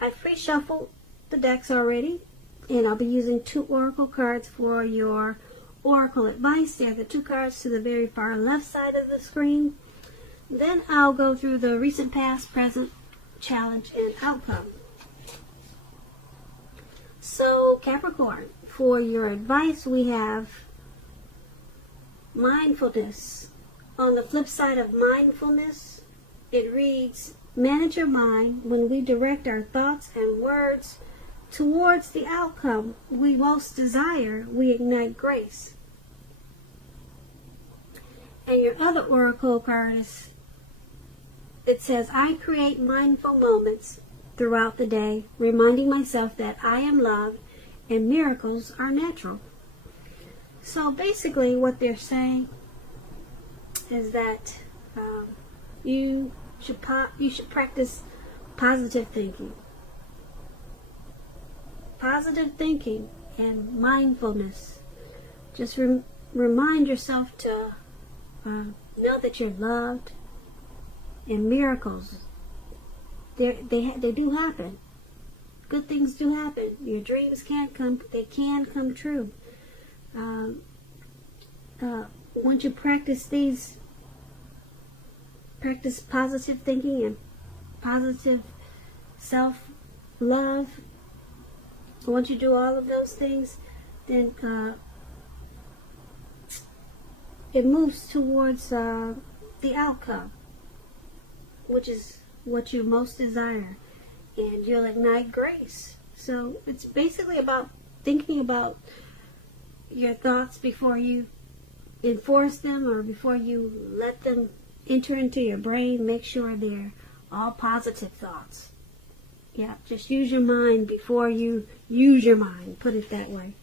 I pre-shuffled the decks already, and I'll be using 2 oracle cards for your oracle advice. They're the 2 cards to the very far left side of the screen. Then I'll go through the recent, past, present, challenge, and outcome. So, Capricorn, for your advice, we have mindfulness. On the flip side of mindfulness, it reads, manage your mind. When we direct our thoughts and words towards the outcome we most desire, we ignite grace. And your other oracle card is, it says, I create mindful moments throughout the day, reminding myself that I am loved and miracles are natural. So basically what they're saying is that you should practice positive thinking. Positive thinking and mindfulness. Just remind yourself to know that you're loved, and miracles, they do happen. Good things do happen. Your dreams can come true. Once you practice positive thinking and positive self-love, once you do all of those things, then it moves towards the outcome, which is what you most desire, and you'll ignite grace. So it's basically about thinking about your thoughts before you enforce them, or before you let them enter into your brain. Make sure they're all positive thoughts. Yeah, just use your mind before you use your mind, put it that way.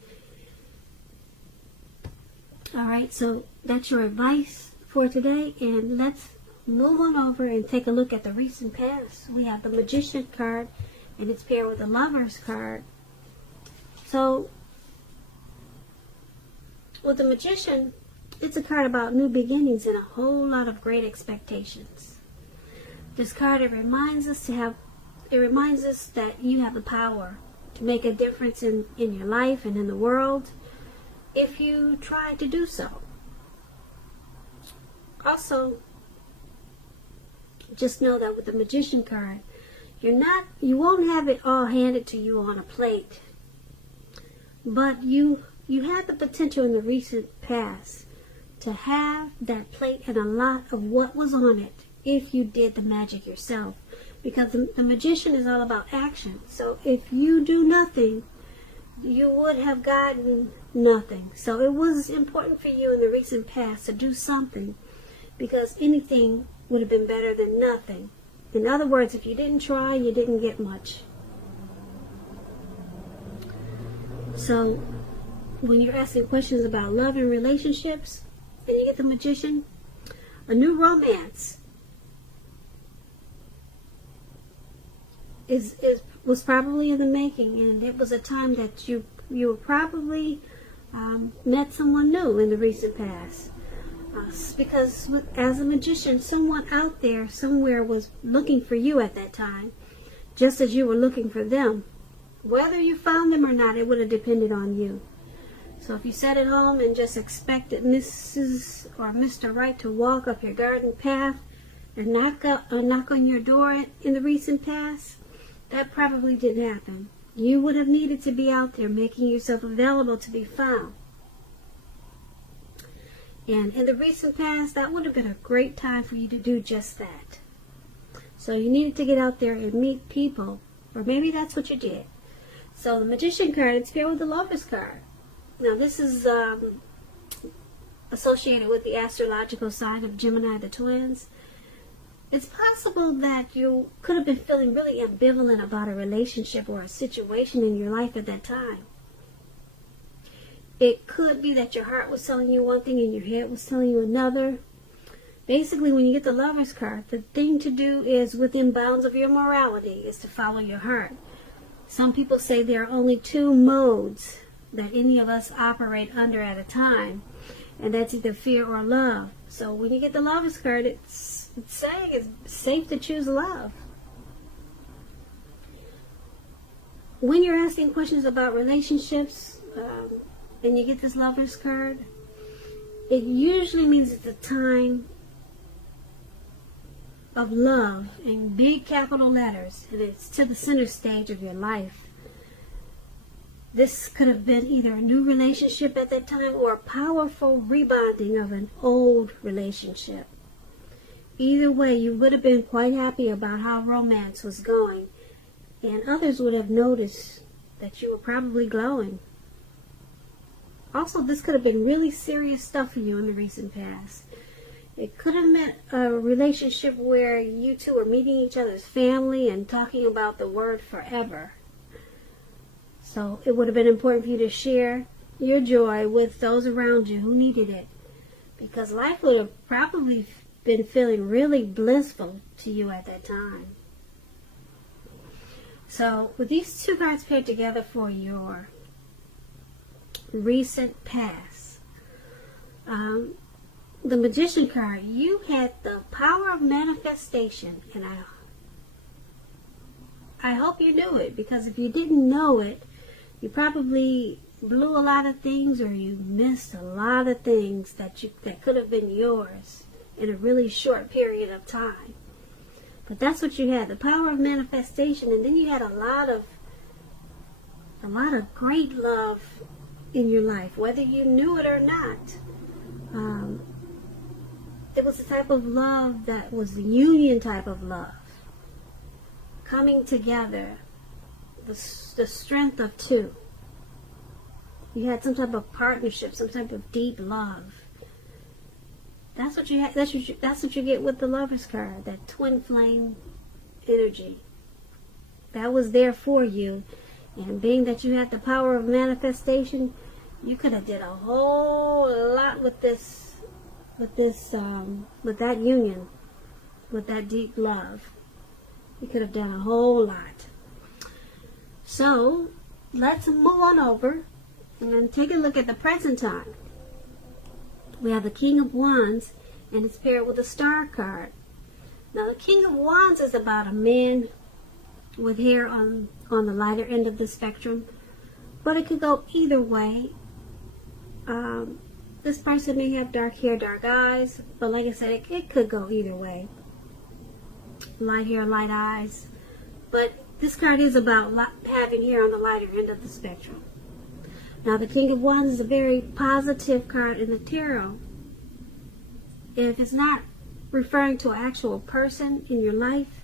Alright, so that's your advice for today, and let's move on over and take a look at the recent past. We have the Magician card, and it's paired with the Lover's card. So, with the Magician, it's a card about new beginnings and a whole lot of great expectations. This card, it reminds us that you have the power to make a difference in your life and in the world if you try to do so. Also, just know that with the Magician card, you won't have it all handed to you on a plate, but you had the potential in the recent past to have that plate and a lot of what was on it if you did the magic yourself, because the Magician is all about action. So if you do nothing, you would have gotten nothing. So it was important for you in the recent past to do something, because anything would have been better than nothing. In other words, if you didn't try, you didn't get much. So when you're asking questions about love and relationships, and you get the Magician, a new romance was probably in the making, and it was a time that you probably met someone new in the recent past. Because as a magician, someone out there somewhere was looking for you at that time, just as you were looking for them. Whether you found them or not, it would have depended on you. So if you sat at home and just expected Mrs. or Mr. Right to walk up your garden path and knock on your door in the recent past, that probably didn't happen. You would have needed to be out there making yourself available to be found. And in the recent past, that would have been a great time for you to do just that. So you needed to get out there and meet people, or maybe that's what you did. So the Magician card, it's paired with the Lover's card. Now this is associated with the astrological sign of Gemini, the twins. It's possible that you could have been feeling really ambivalent about a relationship or a situation in your life at that time. It could be that your heart was telling you one thing and your head was telling you another. Basically, when you get the Lover's card, the thing to do is, within bounds of your morality, is to follow your heart. Some people say there are only 2 modes that any of us operate under at a time, and that's either fear or love. So when you get the Lover's card, it's saying it's safe to choose love. when you're asking questions about relationships, and you get this Lover's card, it usually means it's a time of love in big capital letters, and it's to the center stage of your life. This could have been either a new relationship at that time or a powerful rebonding of an old relationship. Either way, you would have been quite happy about how romance was going, and others would have noticed that you were probably glowing. Also, this could have been really serious stuff for you in the recent past. It could have meant a relationship where you two are meeting each other's family and talking about the word forever. So it would have been important for you to share your joy with those around you who needed it, because life would have probably been feeling really blissful to you at that time. So with these two cards paired together for your recent past, the Magician card, you had the power of manifestation, and I hope you knew it, because if you didn't know it, you probably blew a lot of things, or you missed a lot of things that could have been yours in a really short period of time. But that's what you had, the power of manifestation, and then you had a lot of great love in your life, whether you knew it or not. It was a type of love that was the union type of love, coming together, the strength of two. You had some type of partnership, some type of deep love. That's what you had. That's what you get with the Lover's card, that twin flame energy. That was there for you, and being that you had the power of manifestation, you could have did a whole lot with that union, with that deep love. You could have done a whole lot. So let's move on over and take a look at the present time. We have the King of Wands, and it's paired with a Star card. Now, the King of Wands is about a man with hair on the lighter end of the spectrum, but it could go either way. This person may have dark hair, dark eyes, but like I said, it could go either way. Light hair, light eyes. But this card is about having hair on the lighter end of the spectrum. Now, the King of Wands is a very positive card in the tarot. If it's not referring to an actual person in your life,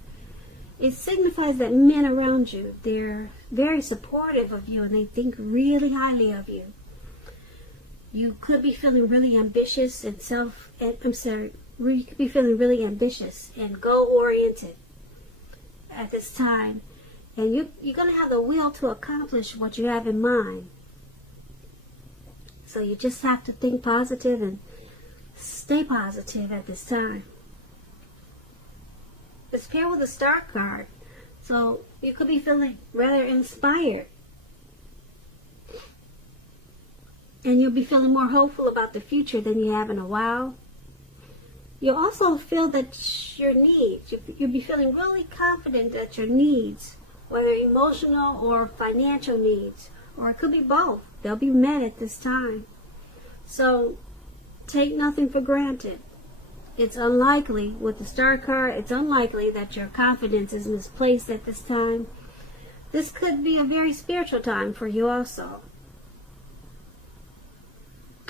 it signifies that men around you, they're very supportive of you and they think really highly of you. You could be feeling really ambitious and you could be feeling really ambitious and goal-oriented at this time. And you're going to have the will to accomplish what you have in mind. So you just have to think positive and stay positive at this time. It's paired with a Star card, so you could be feeling rather inspired. And you'll be feeling more hopeful about the future than you have in a while. You'll also feel that your needs, you'll be feeling really confident that your needs, whether emotional or financial needs, or it could be both, they'll be met at this time. So take nothing for granted. It's unlikely, with the Star card, it's unlikely that your confidence is misplaced at this time. This could be a very spiritual time for you also.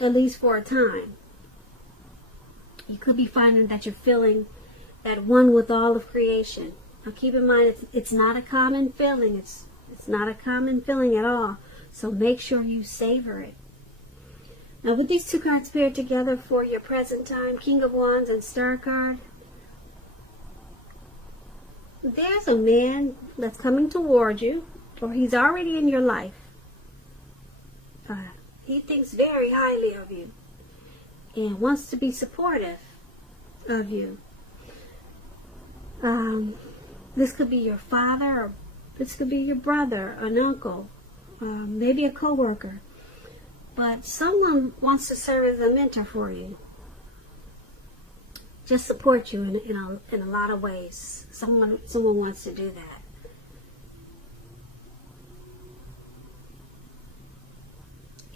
At least for a time. You could be finding that you're feeling at one with all of creation. Now keep in mind, it's not a common feeling. It's not a common feeling at all. So make sure you savor it. Now with these two cards paired together for your present time, King of Wands and Star card, there's a man that's coming toward you, or he's already in your life. He thinks very highly of you and wants to be supportive of you. This could be your father, or this could be your brother, an uncle, maybe a coworker. But someone wants to serve as a mentor for you. Just support you in a lot of ways. Someone wants to do that.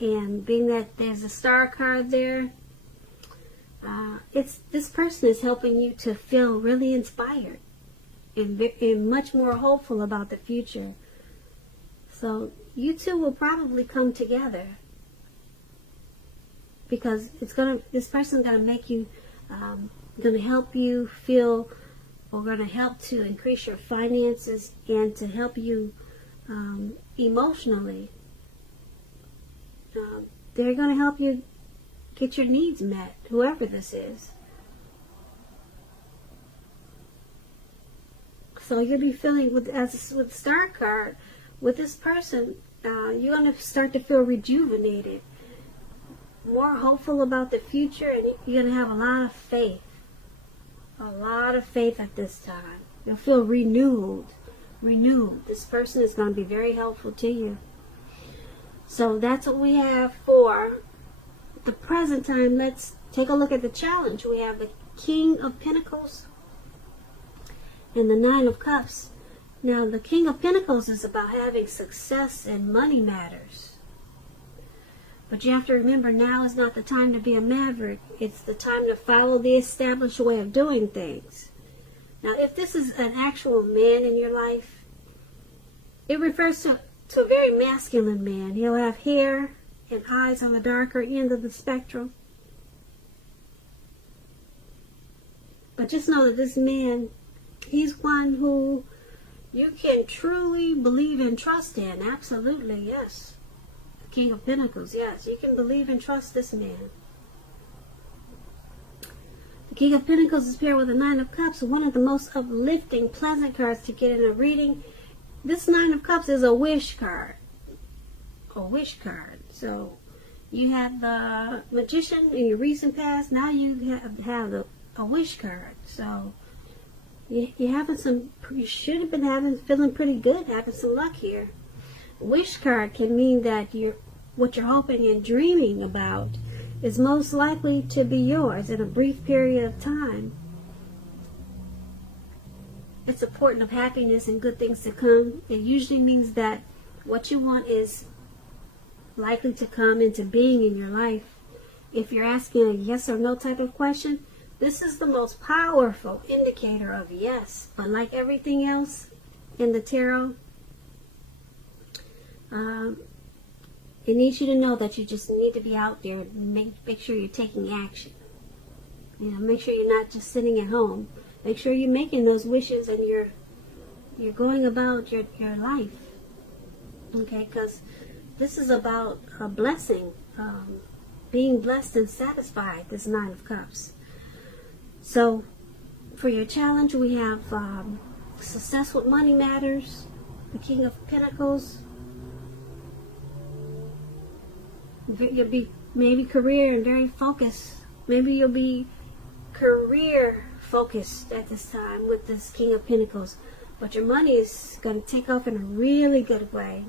And being that there's a star card there, this person is helping you to feel really inspired and much more hopeful about the future. So you two will probably come together, because this person's gonna make you, gonna help you feel, or gonna help to increase your finances and to help you emotionally. They're gonna help you get your needs met, whoever this is. So you'll be feeling, with the star card, with this person, you're going to start to feel rejuvenated, more hopeful about the future, and you're going to have a lot of faith. A lot of faith at this time. You'll feel renewed. This person is going to be very helpful to you. So that's what we have for the present time. Let's take a look at the challenge. We have the King of Pentacles and the Nine of Cups. Now, the King of Pentacles is about having success in money matters. But you have to remember, now is not the time to be a maverick. It's the time to follow the established way of doing things. Now, if this is an actual man in your life, it refers to a very masculine man. He'll have hair and eyes on the darker end of the spectrum. But just know that this man, he's one who you can truly believe and trust in. Absolutely, yes. The King of Pentacles, yes. You can believe and trust this man. The King of Pentacles is paired with the Nine of Cups, one of the most uplifting, pleasant cards to get in a reading. This Nine of Cups is a wish card. A wish card. So, you had the Magician in your recent past. Now you have a wish card. So, you should have been feeling pretty good, having some luck here. Wish card can mean that what you're hoping and dreaming about is most likely to be yours in a brief period of time. It's a portent of happiness and good things to come. It usually means that what you want is likely to come into being in your life. If you're asking a yes or no type of question, this is the most powerful indicator of yes. But like everything else in the tarot, it needs you to know that you just need to be out there and make sure you're taking action. Make sure you're not just sitting at home. Make sure you're making those wishes and you're going about your life. Okay, because this is about a blessing, being blessed and satisfied, this Nine of Cups. So, for your challenge, we have success with money matters, the King of Pentacles. You'll be maybe career and very focused. Maybe you'll be career focused at this time with this King of Pentacles. But your money is going to take off in a really good way.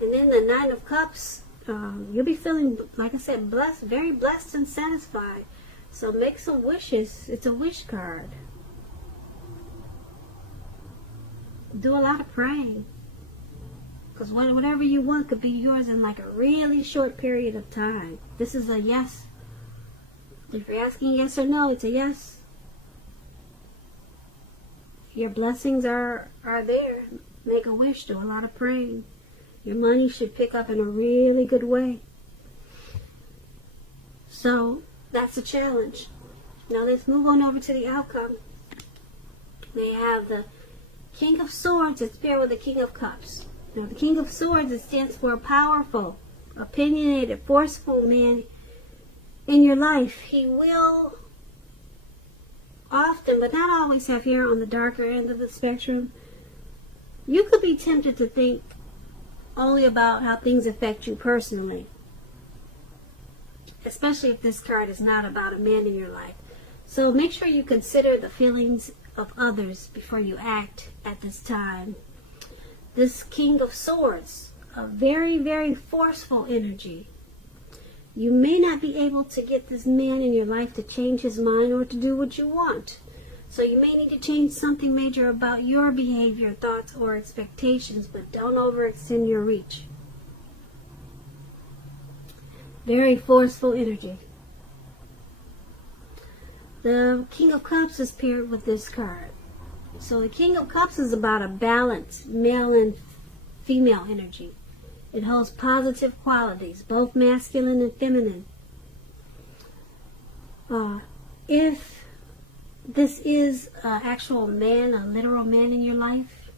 And then the Nine of Cups, you'll be feeling, like I said, blessed, very blessed and satisfied. So make some wishes. It's a wish card. Do a lot of praying. Because whatever you want could be yours in like a really short period of time. This is a yes. If you're asking yes or no, it's a yes. Your blessings are there. Make a wish. Do a lot of praying. Your money should pick up in a really good way. So, that's a challenge. Now let's move on over to the outcome. They have the King of Swords. It's paired with the King of Cups. Now the King of Swords, it stands for a powerful, opinionated, forceful man in your life. He will often, but not always, have hair on the darker end of the spectrum. You could be tempted to think only about how things affect you personally, especially if this card is not about a man in your life. So make sure you consider the feelings of others before you act at this time. This King of Swords, a very, very forceful energy. You may not be able to get this man in your life to change his mind or to do what you want. So you may need to change something major about your behavior, thoughts, or expectations, but don't overextend your reach. Very forceful energy. The King of Cups is paired with this card. So the King of Cups is about a balance, male and female energy. It holds positive qualities, both masculine and feminine. If this is an actual man, a literal man in your life,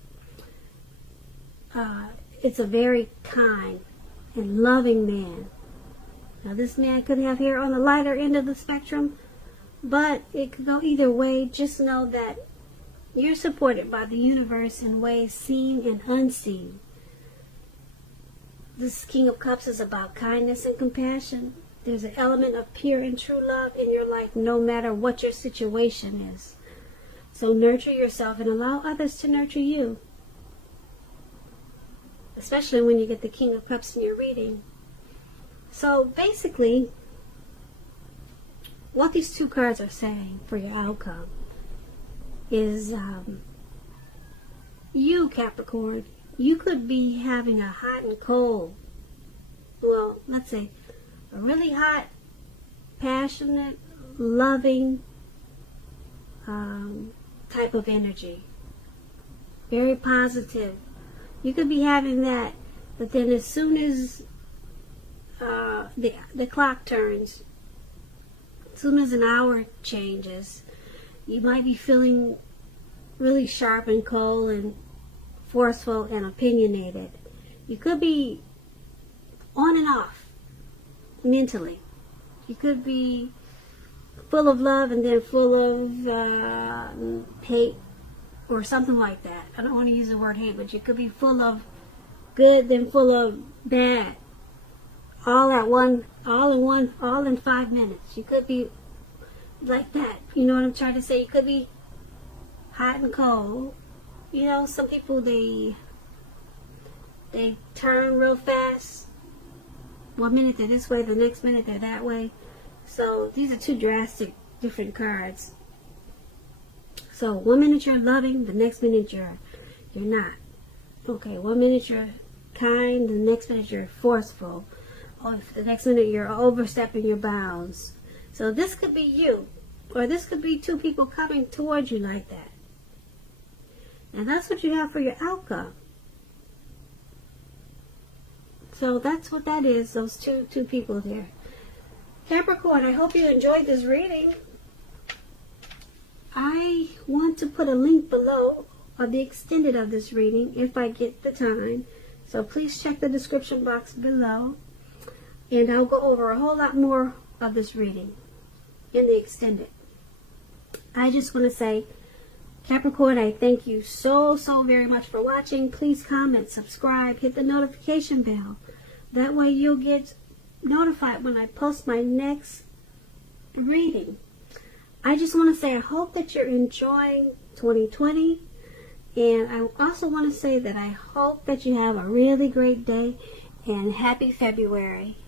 it's a very kind and loving man. Now this man could have hair on the lighter end of the spectrum, but it could go either way. Just know that you're supported by the universe in ways seen and unseen. This King of Cups is about kindness and compassion. There's an element of pure and true love in your life no matter what your situation is. So nurture yourself and allow others to nurture you. Especially when you get the King of Cups in your reading. So basically, what these two cards are saying for your outcome is you, Capricorn, you could be having a hot and cold, well, let's say a really hot, passionate, loving type of energy. Very positive. You could be having that, but then as soon as the clock turns, as soon as an hour changes, you might be feeling really sharp and cold and forceful and opinionated. You could be on and off mentally. You could be full of love and then full of hate or something like that. I don't want to use the word hate, but you could be full of good then full of bad. All in 5 minutes. You could be like that. You know what I'm trying to say? You could be hot and cold. You know, some people, they turn real fast. 1 minute they're this way, the next minute they're that way. So these are two drastic different cards. So 1 minute you're loving, the next minute you're not. Okay, 1 minute you're kind, the next minute you're forceful. Or the next minute you're overstepping your bounds. So this could be you, or this could be two people coming towards you like that. And that's what you have for your outcome. So that's what that is, those two people there. Capricorn, I hope you enjoyed this reading. I want to put a link below of the extended of this reading if I get the time. So please check the description box below. And I'll go over a whole lot more of this reading in the extended. I just want to say, Capricorn, I thank you so very much for watching. Please comment, subscribe, hit the notification bell. That way you'll get notified when I post my next reading. I just want to say I hope that you're enjoying 2020. And I also want to say that I hope that you have a really great day and happy February.